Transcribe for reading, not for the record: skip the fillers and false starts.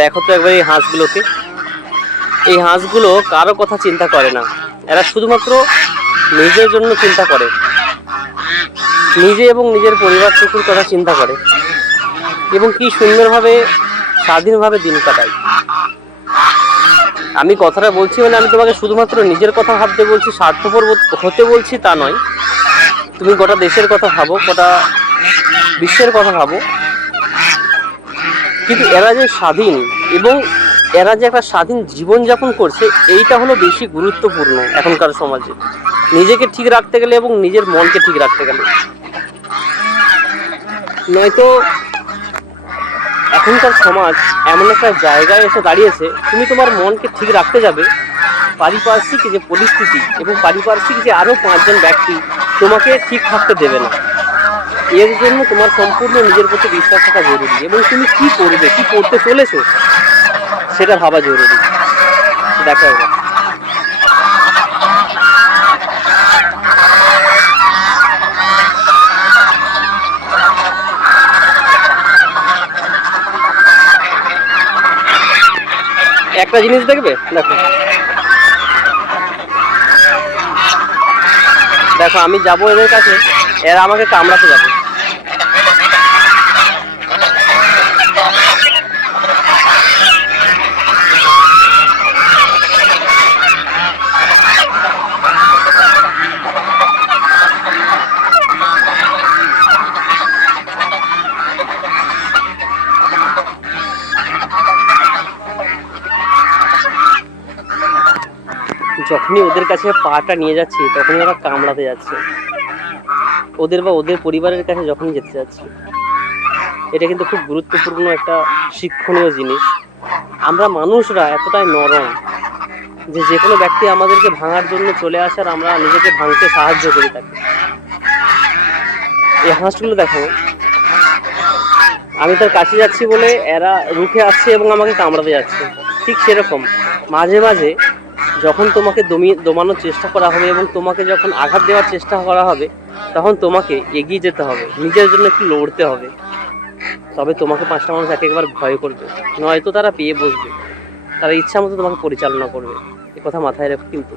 দেখো তো একবার এই হাঁসগুলোকে। এই হাঁসগুলো কারো কথা চিন্তা করে না, এরা শুধুমাত্র নিজের জন্য চিন্তা করে, নিজে এবং নিজের পরিবারটুকুর কথা চিন্তা করে, এবং কি সুন্দরভাবে স্বাধীনভাবে দিন কাটায়। আমি কথাটা বলছি মানে আমি তোমাকে শুধুমাত্র নিজের কথা ভাবতে বলছি, স্বার্থপর হতে বলছি তা নয়। তুমি গোটা দেশের কথা ভাবো, গোটা বিশ্বের কথা ভাবো। কিন্তু এরা যে স্বাধীন এবং এরা যে একটা স্বাধীন জীবনযাপন করছে, এইটা হলো বেশি গুরুত্বপূর্ণ এখনকার সমাজে, নিজেকে ঠিক রাখতে গেলে এবং নিজের মনকে ঠিক রাখতে গেলে। নয়তো এখনকার সমাজ এমন একটা জায়গায় এসে দাঁড়িয়েছে, তুমি তোমার মনকে ঠিক রাখতে যাবে, পারিপার্শ্বিক যে পরিস্থিতি এবং পারিপার্শ্বিক যে আরও 5জন ব্যক্তি তোমাকে ঠিক থাকতে দেবে না। এর জন্য তোমার সম্পূর্ণ নিজের প্রতি বিশ্বাস থাকা জরুরি, এবং তুমি কি করবে, কি করতে চলেছো সেটা ভাবা জরুরি। দেখা হবে। একটা জিনিস দেখবে, দেখো দেখো আমি যাবো এদের কাছে, এরা আমাকে কামড়াতে যাবে। যখনই ওদের কাছে পাটা নিয়ে যাচ্ছি তখনই ওরা কামড়াতে যাচ্ছে, ওদের বা ওদের পরিবারের কাছে যখনই যেতে যাচ্ছি। এটা কিন্তু খুব গুরুত্বপূর্ণ একটা শিক্ষণীয় জিনিস। আমরা মানুষরা এতটাই নরম যে যে কোনো ব্যক্তি আমাদেরকে ভাঙার জন্য চলে আসার আমরা নিজেকে ভাঙতে সাহায্য করি তাকে। এই হাঁসগুলো দেখো, আমি তার কাছে যাচ্ছি বলে এরা রুখে আসছে এবং আমাকে কামড়াতে যাচ্ছে। ঠিক সেরকম মাঝে মাঝে যখন তোমাকে দমানোর চেষ্টা করা হবে এবং তোমাকে যখন আঘাত দেওয়ার চেষ্টা করা হবে, তখন তোমাকে এগিয়ে যেতে হবে, নিজের জন্য একটু লড়তে হবে। তবে তোমাকে 5টা মানুষ একেবারে ভয় করবে, নয়তো তারা পেয়ে বসবে, তারা ইচ্ছা মতো তোমাকে পরিচালনা করবে। এ কথা মাথায় রেখো কিন্তু।